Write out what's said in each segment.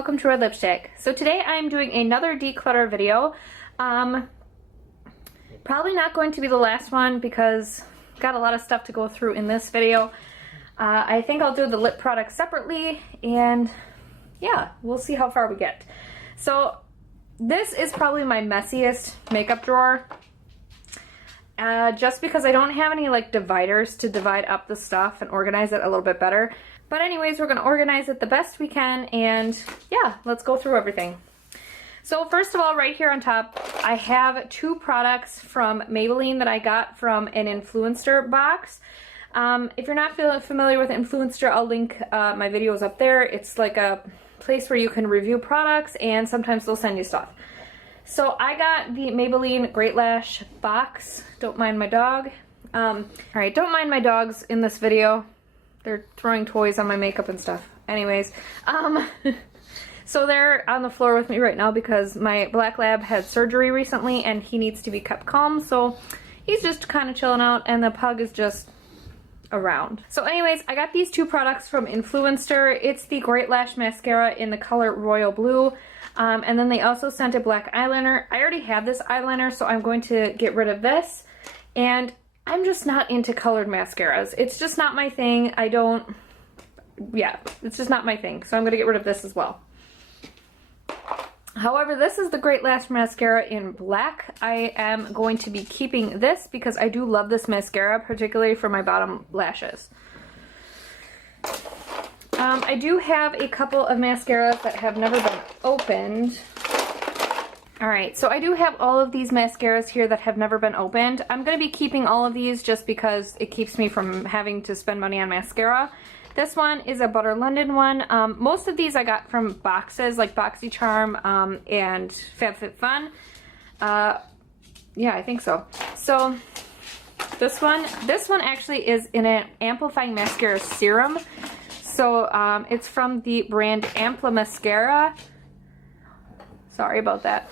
welcome to our lipstick. So today I'm doing another declutter video. Probably not going to be the last one because I've got a lot of stuff to go through in this video. I think I'll do the lip products separately and yeah, we'll see how far we get. So this is probably my messiest makeup drawer. Just because I don't have any like dividers to divide up the stuff and organize it a little bit better. But anyways, we're gonna organize it the best we can and yeah, let's go through everything. So first of all, right here on top, I have two products from Maybelline that I got from an influencer box. If you're not familiar with Influencer, I'll link my videos up there. It's like a place where you can review products and sometimes they'll send you stuff. So I got the Maybelline Great Lash box. Don't mind my dog. Alright, don't mind my dogs in this video. They're throwing toys on my makeup and stuff. Anyways, so they're on the floor with me right now because my black lab had surgery recently and he needs to be kept calm. So he's just kind of chilling out and the pug is just around. So anyways, I got these two products from Influencer. It's the Great Lash Mascara in the color Royal Blue. And then they also sent a black eyeliner. I already have this eyeliner, so I'm going to get rid of this. And I'm just not into colored mascaras. It's just not my thing. It's just not my thing. So I'm going to get rid of this as well. However, this is the Great Lash Mascara in black. I am going to be keeping this because I do love this mascara, particularly for my bottom lashes. I do have a couple of mascaras that have never been opened. Alright, so I do have all of these mascaras here that have never been opened. I'm going to be keeping all of these just because it keeps me from having to spend money on mascara. This one is a Butter London one. Most of these I got from boxes like BoxyCharm and FabFitFun. Yeah, I think so. So this one actually is in an amplifying mascara serum. So it's from the brand Ampla Mascara. Sorry about that.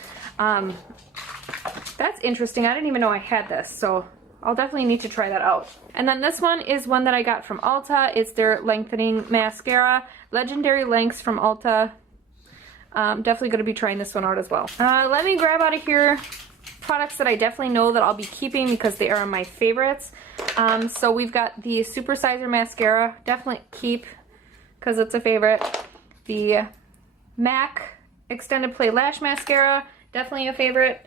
That's interesting. I didn't even know I had this, so I'll definitely need to try that out. And then this one is one that I got from Ulta. It's their lengthening mascara. Legendary Lengths from Ulta. Definitely going to be trying this one out as well. Let me grab out of here products that I definitely know that I'll be keeping because they are my favorites. So we've got the Super Sizer Mascara. Definitely keep because it's a favorite. The MAC Extended Play Lash Mascara. Definitely a favorite.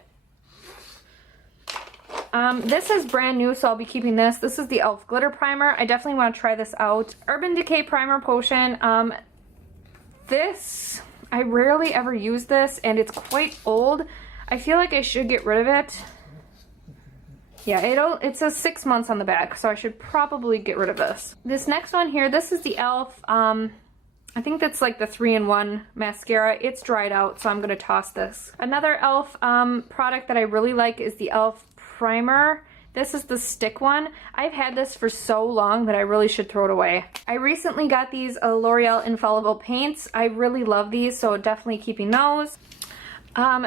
This is brand new, so I'll be keeping this. This is the e.l.f. Glitter Primer. I definitely want to try this out. Urban Decay Primer Potion. This, I rarely ever use this, and it's quite old. I feel like I should get rid of it. Yeah, it says 6 months on the back, so I should probably get rid of this. This next one here, this is the e.l.f. I think that's like the 3-in-1 mascara. It's dried out, so I'm going to toss this. Another e.l.f. Product that I really like is the e.l.f. Primer. This is the stick one. I've had this for so long that I really should throw it away. I recently got these L'Oreal Infallible Paints. I really love these, so definitely keeping those.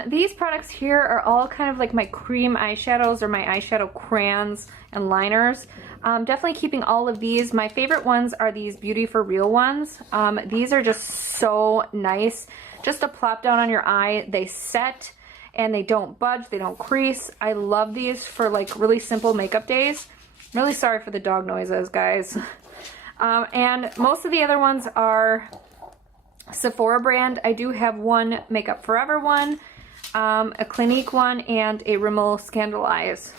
These products here are all kind of like my cream eyeshadows or my eyeshadow crayons and liners. Definitely keeping all of these. My favorite ones are these Beauty for Real ones. These are just so nice. Just to plop down on your eye. They set and they don't budge. They don't crease. I love these for like really simple makeup days. I'm really sorry for the dog noises, guys. And most of the other ones are Sephora brand. I do have one Makeup Forever one, a Clinique one, and a Rimmel Scandal Eyes.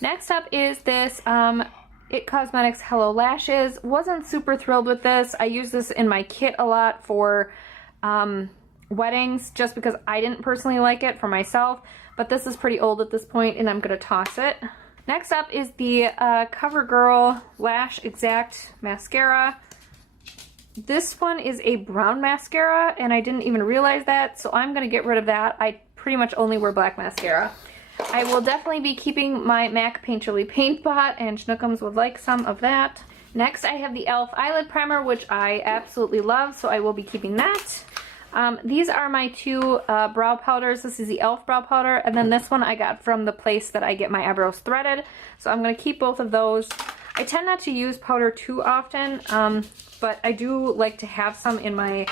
Next up is this It Cosmetics Hello Lashes. Wasn't super thrilled with this. I use this in my kit a lot for weddings just because I didn't personally like it for myself, but this is pretty old at this point and I'm going to toss it. Next up is the CoverGirl Lash Exact Mascara. This one is a brown mascara and I didn't even realize that, so I'm going to get rid of that. I pretty much only wear black mascara. I will definitely be keeping my MAC Painterly Paint Pot, and Schnookums would like some of that. Next I have the e.l.f. Eyelid Primer, which I absolutely love, so I will be keeping that. These are my two brow powders. This is the e.l.f. brow powder, and then this one I got from the place that I get my eyebrows threaded. So I'm going to keep both of those. I tend not to use powder too often, but I do like to have some in my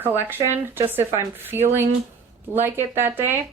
collection, just if I'm feeling like it that day.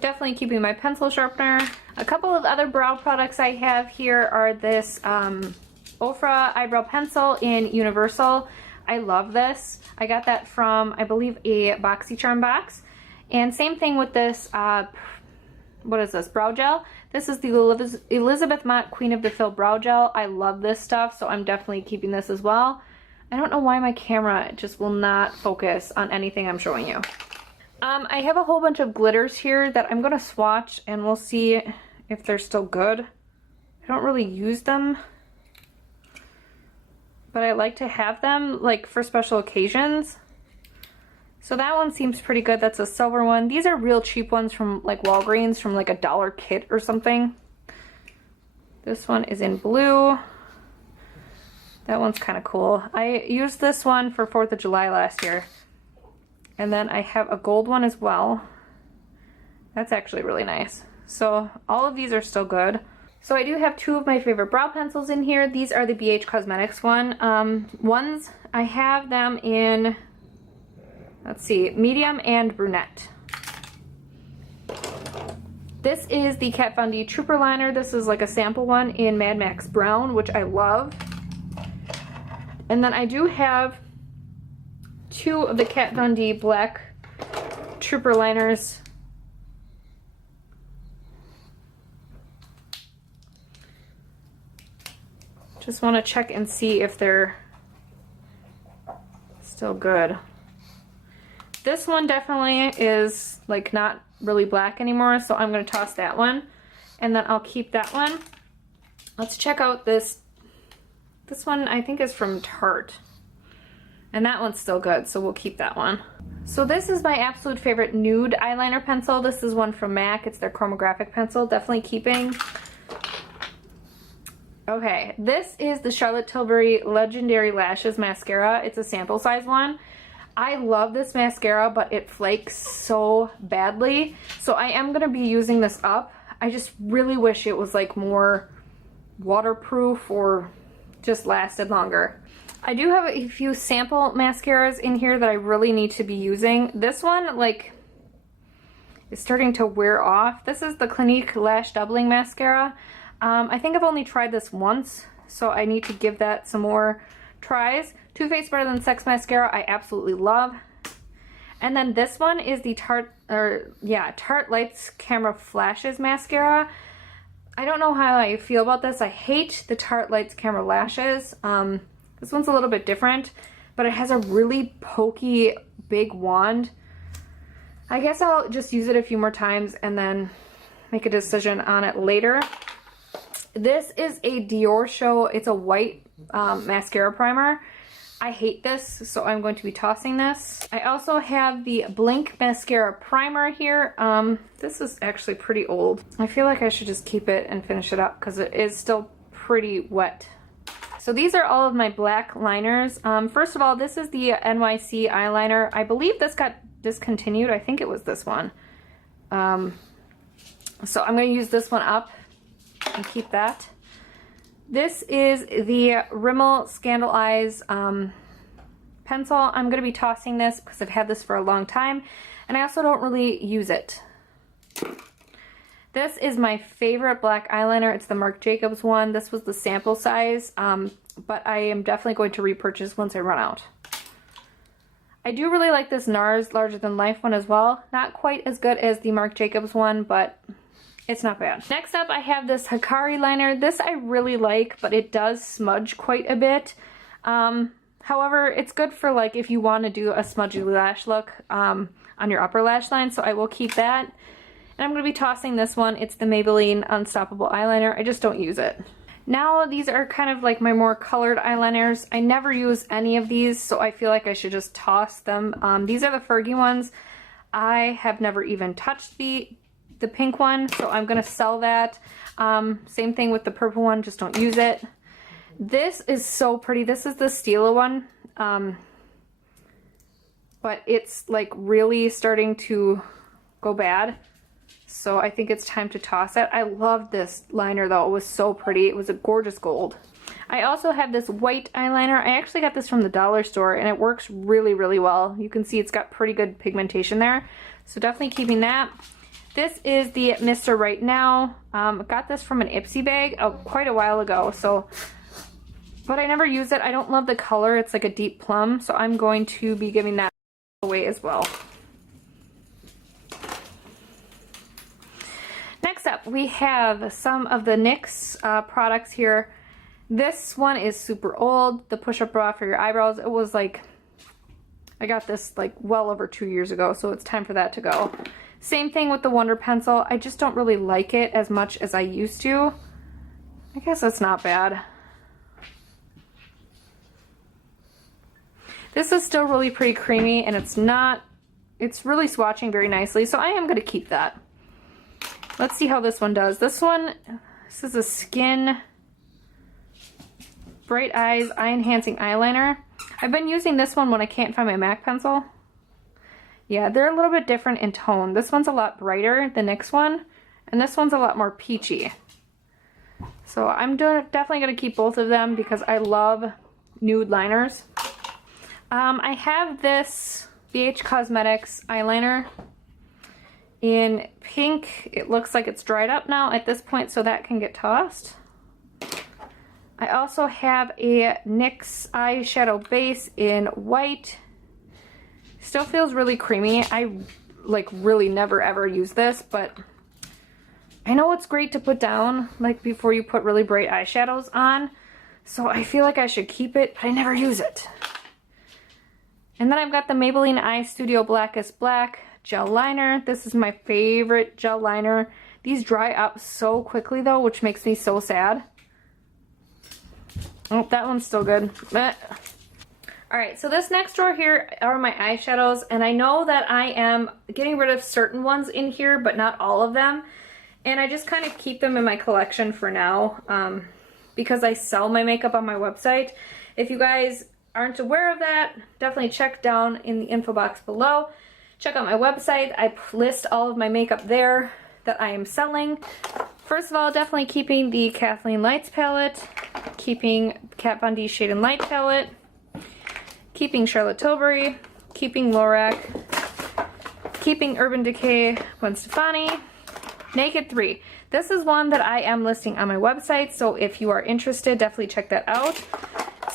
Definitely keeping my pencil sharpener. A couple of other brow products I have here are this Ofra eyebrow pencil in Universal. I love this. I got that from, I believe, a BoxyCharm box. And same thing with this, what is this, brow gel? This is the Elizabeth Mott Queen of the Fill brow gel. I love this stuff, so I'm definitely keeping this as well. I don't know why my camera just will not focus on anything I'm showing you. I have a whole bunch of glitters here that I'm gonna swatch and we'll see if they're still good. I don't really use them, but I like to have them like for special occasions. So that one seems pretty good. That's a silver one. These are real cheap ones from like Walgreens, from like $1 kit or something. This one is in blue. That one's kind of cool. I used this one for 4th of July last year. And then I have a gold one as well. That's actually really nice. So all of these are still good. So I do have 2 of my favorite brow pencils in here. These are the BH Cosmetics ones. I have them in, let's see, medium and brunette. This is the Kat Von D Trooper Liner. This is like a sample one in Mad Max Brown, which I love. And then I do have 2 of the Kat Von D Black Trooper Liners. Just want to check and see if they're still good. This one definitely is like not really black anymore, so I'm going to toss that one. And then I'll keep that one. Let's check out this. This one I think is from Tarte. And that one's still good, so we'll keep that one. So this is my absolute favorite nude eyeliner pencil. This is one from MAC. It's their chromographic pencil. Definitely keeping. Okay, this is the Charlotte Tilbury Legendary Lashes Mascara. It's a sample size one. I love this mascara, but it flakes so badly. So I am going to be using this up. I just really wish it was like more waterproof or just lasted longer. I do have a few sample mascaras in here that I really need to be using. This one, like, is starting to wear off. This is the Clinique Lash Doubling Mascara. I think I've only tried this once, so I need to give that some more tries. Too Faced Better Than Sex Mascara, I absolutely love. And then this one is the Tarte Lights Camera Flashes Mascara. I don't know how I feel about this. I hate the Tarte Lights Camera Lashes. This one's a little bit different, but it has a really pokey big wand. I guess I'll just use it a few more times and then make a decision on it later. This is a Dior Show. It's a white mascara primer. I hate this, so I'm going to be tossing this. I also have the Blink Mascara Primer here. This is actually pretty old. I feel like I should just keep it and finish it up because it is still pretty wet. So these are all of my black liners. First of all, this is the NYC eyeliner. I believe this got discontinued. I think it was this one. So I'm going to use this one up and keep that. This is the Rimmel Scandal Eyes pencil. I'm going to be tossing this because I've had this for a long time and I also don't really use it. This is my favorite black eyeliner. It's the Marc Jacobs one. This was the sample size, but I am definitely going to repurchase once I run out. I do really like this NARS Larger Than Life one as well. Not quite as good as the Marc Jacobs one, but it's not bad. Next up, I have this Hikari liner. This I really like, but it does smudge quite a bit. However, it's good for like if you want to do a smudgy lash look on your upper lash line, so I will keep that. And I'm going to be tossing this one. It's the Maybelline Unstoppable Eyeliner. I just don't use it. Now these are kind of like my more colored eyeliners. I never use any of these, so I feel like I should just toss them. These are the Fergie ones. I have never even touched the pink one, so I'm going to sell that. Same thing with the purple one, just don't use it. This is so pretty. This is the Stila one. But it's like really starting to go bad. So I think it's time to toss it. I love this liner though. It was so pretty. It was a gorgeous gold. I also have this white eyeliner. I actually got this from the dollar store and it works really, really well. You can see it's got pretty good pigmentation there. So definitely keeping that. This is the Mr. Right Now. Got this from an Ipsy bag quite a while ago. But I never use it. I don't love the color. It's like a deep plum. So I'm going to be giving that away as well. Next up, we have some of the NYX products here. This one is super old, the push-up bra for your eyebrows. It was like, I got this like well over 2 years ago, so it's time for that to go. Same thing with the Wonder Pencil. I just don't really like it as much as I used to. I guess that's not bad. This is still really pretty creamy and it's really swatching very nicely, so I am going to keep that. Let's see how this one does. This is a Skin Bright Eyes Eye Enhancing Eyeliner. I've been using this one when I can't find my MAC pencil. Yeah, they're a little bit different in tone. This one's a lot brighter than the NYX one, and this one's a lot more peachy. So I'm definitely going to keep both of them because I love nude liners. I have this BH Cosmetics eyeliner in pink. It looks like it's dried up now at this point, so that can get tossed. I also have a NYX eyeshadow base in white. Still feels really creamy. I like really never ever use this, but I know it's great to put down like before you put really bright eyeshadows on. So I feel like I should keep it, but I never use it. And then I've got the Maybelline Eye Studio Blackest Black gel liner. This is my favorite gel liner. These dry up so quickly though, which makes me so sad. Oh, that one's still good. Alright, so this next drawer here are my eyeshadows, and I know that I am getting rid of certain ones in here, but not all of them. And I just kind of keep them in my collection for now, because I sell my makeup on my website. If you guys aren't aware of that, definitely check down in the info box below. Check out my website. I list all of my makeup there that I am selling. First of all, definitely keeping the Kathleen Lights palette, keeping Kat Von D Shade and Light palette, keeping Charlotte Tilbury, keeping Lorac, keeping Urban Decay Gwen Stefani, Naked 3. This is one that I am listing on my website, so if you are interested, definitely check that out.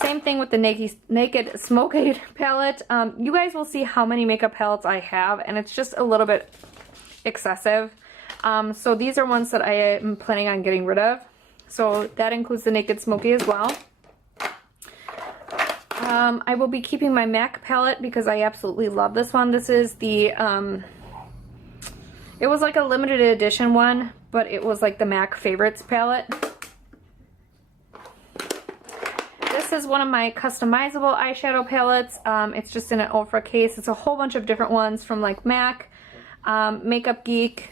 Same thing with the Naked Smokeade palette. You guys will see how many makeup palettes I have, and it's just a little bit excessive. So these are ones that I am planning on getting rid of. So that includes the Naked Smoky as well. I will be keeping my MAC palette because I absolutely love this one. This is the, it was like a limited edition one, but it was like the MAC Favorites palette. This is one of my customizable eyeshadow palettes. It's just in an Ultra case. It's a whole bunch of different ones from like MAC, Makeup Geek,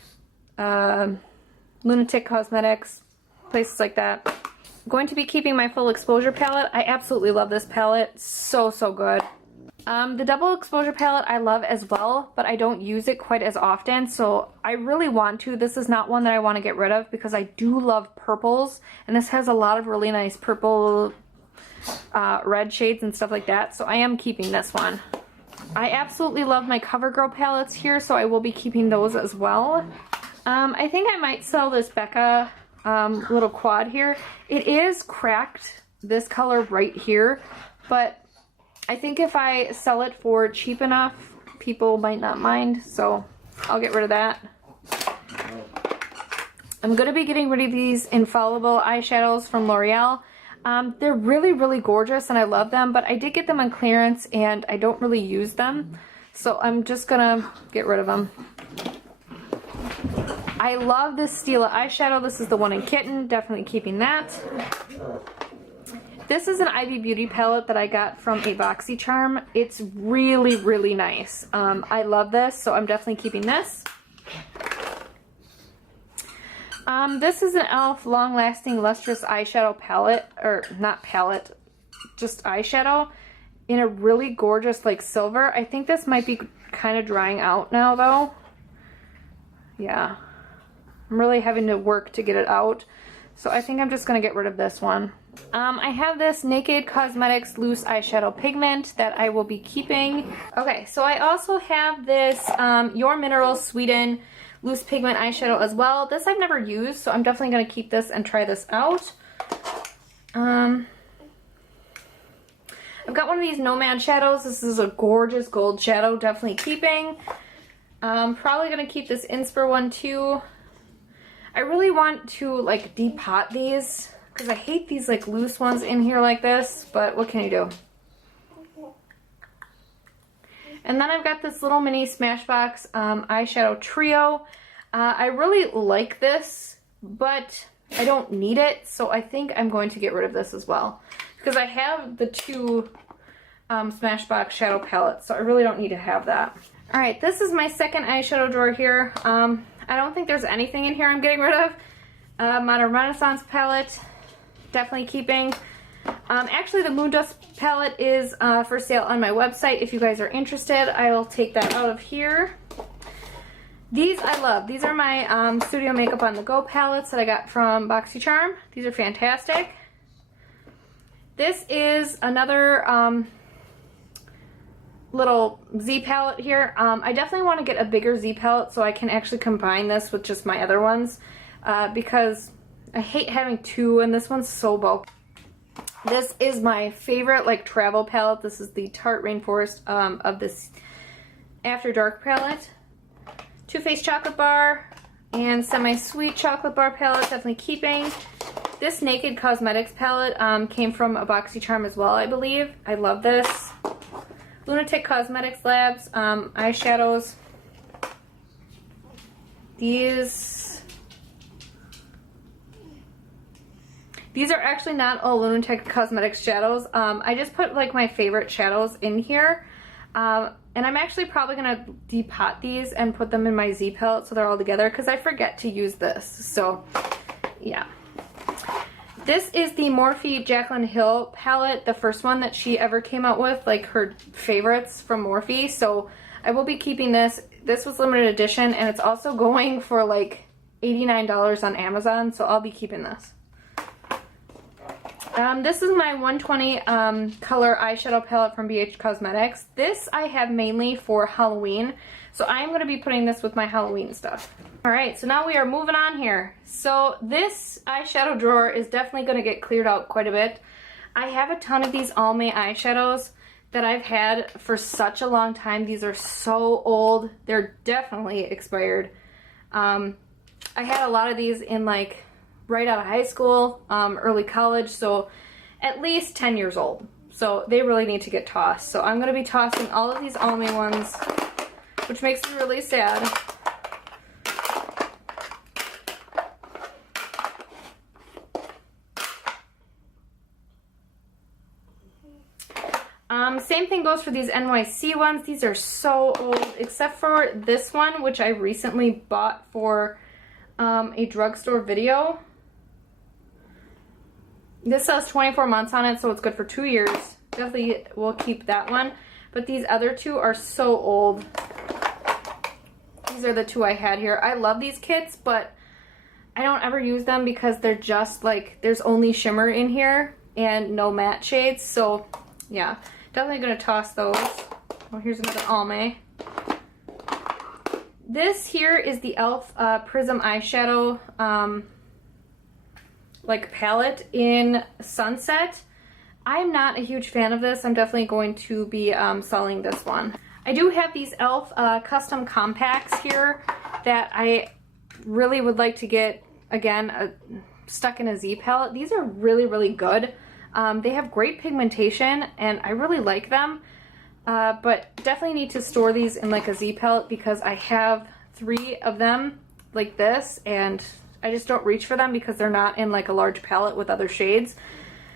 Lunatic Cosmetics, places like that. I'm going to be keeping my Full Exposure palette. I absolutely love this palette. So good. The Double Exposure palette I love as well, but I don't use it quite as often, so I really want to. This is not one that I want to get rid of because I do love purples, and this has a lot of really nice purple, red shades and stuff like that, so I am keeping this one. I absolutely love my CoverGirl palettes here, so I will be keeping those as well. I think I might sell this Becca little quad here. It is cracked, this color right here, but I think if I sell it for cheap enough, people might not mind, so I'll get rid of that. I'm going to be getting rid of these Infallible eyeshadows from L'Oreal. They're really gorgeous and I love them, but I did get them on clearance and I don't really use them, so I'm just gonna get rid of them. I love this Stila eyeshadow. This is the one in Kitten. Definitely keeping that. This is an Ivy Beauty palette that I got from a BoxyCharm. It's really nice. I love this, so I'm definitely keeping this. This is an e.l.f. Long Lasting Lustrous Eyeshadow palette, or not palette, just eyeshadow in a really gorgeous like silver. I think this might be kind of drying out now though. Yeah, I'm really having to work to get it out. So I think I'm just going to get rid of this one. I have this Naked Cosmetics loose eyeshadow pigment that I will be keeping. Okay, so I also have this Your Minerals Sweden loose pigment eyeshadow as well. This I've never used, so I'm definitely going to keep this and try this out. I've got one of these Nomad shadows. This is a gorgeous gold shadow, definitely keeping. Probably going to keep this Inspire one too. I really want to like depot these because I hate these like loose ones in here like this, but what can you do? And then I've got this little mini Smashbox eyeshadow trio. I really like this, but I don't need it, so I think I'm going to get rid of this as well. Because I have the two Smashbox shadow palettes, so I really don't need to have that. Alright, this is my second eyeshadow drawer here. I don't think there's anything in here I'm getting rid of. Modern Renaissance palette, definitely keeping. Actually, the Moon Dust palette is for sale on my website. If you guys are interested, I will take that out of here. These I love. These are my Studio Makeup on the Go palettes that I got from BoxyCharm. These are fantastic. This is another little Z palette here. I definitely want to get a bigger Z palette so I can actually combine this with just my other ones because I hate having two and this one's so bulky. This is my favorite like travel palette. This is the Tarte Rainforest of this After Dark palette. Too Faced Chocolate Bar and Semi-Sweet Chocolate Bar palette, definitely keeping. This Naked Cosmetics palette came from a BoxyCharm as well, I believe. I love this. Lunatic Cosmetics Labs eyeshadows. These are actually not all Lunatic Cosmetics shadows. I just put like my favorite shadows in here. And I'm actually probably going to depot these and put them in my Z palette so they're all together because I forget to use this. So, yeah. This is the Morphe Jaclyn Hill palette, the first one that she ever came out with, like her favorites from Morphe. So, I will be keeping this. This was limited edition and it's also going for like $89 on Amazon. So, I'll be keeping this. This is my 120 color eyeshadow palette from BH Cosmetics. This I have mainly for Halloween, so I'm going to be putting this with my Halloween stuff. Alright, so now we are moving on here. So this eyeshadow drawer is definitely going to get cleared out quite a bit. I have a ton of these Almay eyeshadows that I've had for such a long time. These are so old. They're definitely expired. I had a lot of these in like right out of high school, early college, so at least 10 years old. So they really need to get tossed. So I'm going to be tossing all of these Almay ones, which makes me really sad. Same thing goes for these NYC ones. These are so old, except for this one, which I recently bought for a drugstore video. This says 24 months on it, so it's good for 2 years. Definitely will keep that one. But these other two are so old. These are the two I had here. I love these kits, but I don't ever use them because they're just like, there's only shimmer in here and no matte shades. So, yeah. Definitely going to toss those. Oh, here's another Almay. This here is the e.l.f. Prism eyeshadow like palette in Sunset. I'm not a huge fan of this. I'm definitely going to be selling this one. I do have these e.l.f. custom compacts here that I really would like to get, again, stuck in a Z palette. These are really, really good. They have great pigmentation and I really like them. But definitely need to store these in like a Z palette because I have 3 of them like this and I just don't reach for them because they're not in like a large palette with other shades.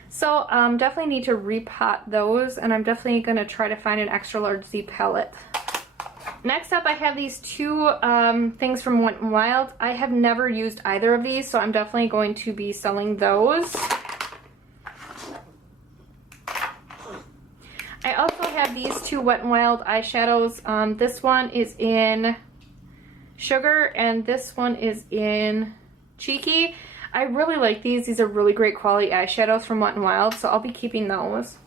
So definitely need to repot those and I'm definitely going to try to find an extra large Z palette. Next up I have these 2 things from Wet n Wild. I have never used either of these, so I'm definitely going to be selling those. I also have these 2 Wet n Wild eyeshadows. This one is in Sugar and this one is in Cheeky. I really like these. These are really great quality eyeshadows from Wet n Wild, so I'll be keeping those.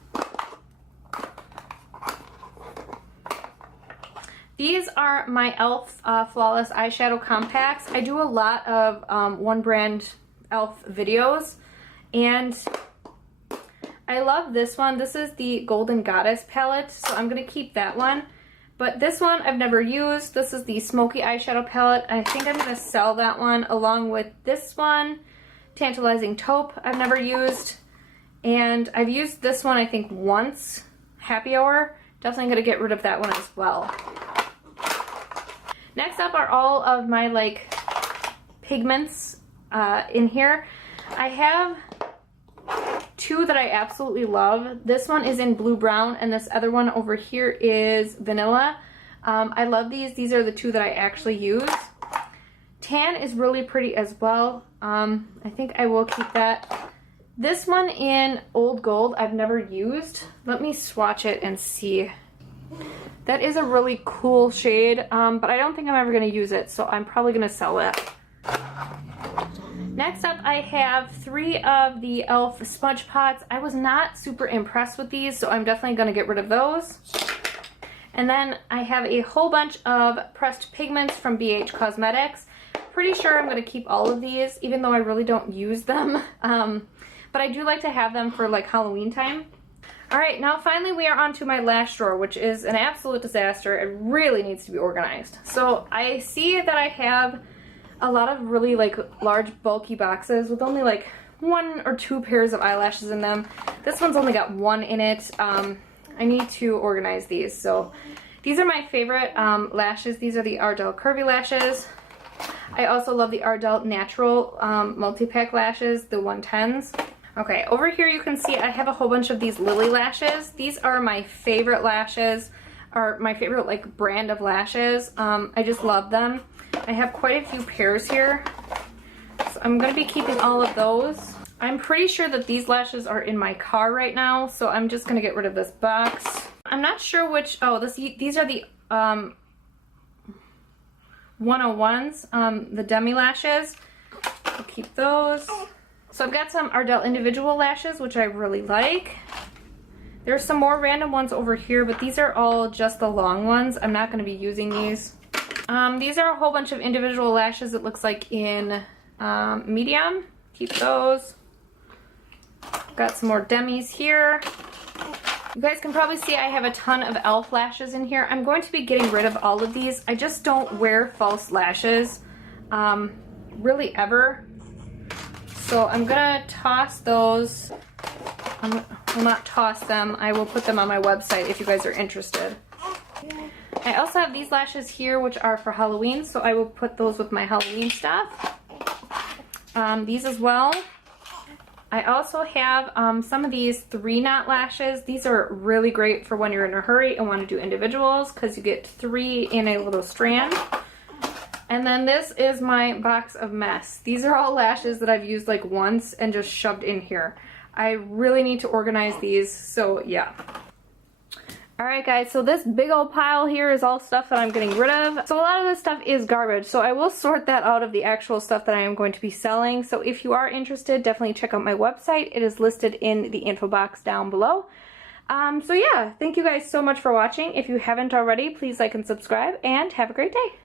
These are my e.l.f. Flawless Eyeshadow Compacts. I do a lot of one brand e.l.f. videos, and I love this one. This is the Golden Goddess palette, so I'm going to keep that one. But this one I've never used. This is the Smoky Eyeshadow palette. I think I'm going to sell that one along with this one, Tantalizing Taupe, I've never used. And I've used this one I think once, Happy Hour. Definitely going to get rid of that one as well. Next up are all of my like pigments in here. I have two that I absolutely love. This one is in blue brown, and this other one over here is vanilla. I love these. These are the two that I actually use. Tan is really pretty as well. I think I will keep that. This one in Old Gold I've never used. Let me swatch it and see. That is a really cool shade, but I don't think I'm ever going to use it, so I'm probably going to sell it. Next up, I have 3 of the e.l.f. smudge pots. I was not super impressed with these, so I'm definitely going to get rid of those. And then I have a whole bunch of pressed pigments from BH Cosmetics. Pretty sure I'm going to keep all of these, even though I really don't use them. But I do like to have them for like Halloween time. Alright, now finally we are onto my lash drawer, which is an absolute disaster. It really needs to be organized. So I see that I have a lot of really like large bulky boxes with only like 1 or 2 pairs of eyelashes in them. This one's only got 1 in it. I need to organize these. So these are my favorite lashes. These are the Ardell Curvy Lashes. I also love the Ardell Natural Multi-Pack Lashes, the 110s. Okay, over here you can see I have a whole bunch of these Lily lashes. These are my favorite lashes, or my favorite like brand of lashes. I just love them. I have quite a few pairs here, so I'm going to be keeping all of those. I'm pretty sure that these lashes are in my car right now, so I'm just going to get rid of this box. I'm not sure which, these are the 101s, the demi lashes. I'll keep those. So I've got some Ardell individual lashes, which I really like. There's some more random ones over here, but these are all just the long ones. I'm not going to be using these. These are a whole bunch of individual lashes, it looks like, in medium. Keep those. Got some more demis here. You guys can probably see I have a ton of e.l.f. lashes in here. I'm going to be getting rid of all of these. I just don't wear false lashes really ever. So I'm gonna toss those. I will not toss them. I will put them on my website if you guys are interested. I also have these lashes here, which are for Halloween, so I will put those with my Halloween stuff. These as well. I also have some of these 3-knot lashes. These are really great for when you're in a hurry and want to do individuals, because you get 3 in a little strand. And then this is my box of mess. These are all lashes that I've used like once and just shoved in here. I really need to organize these, so yeah. Alright guys, so this big old pile here is all stuff that I'm getting rid of. So a lot of this stuff is garbage, so I will sort that out of the actual stuff that I am going to be selling. So if you are interested, definitely check out my website. It is listed in the info box down below. So yeah, thank you guys so much for watching. If you haven't already, please like and subscribe, and have a great day.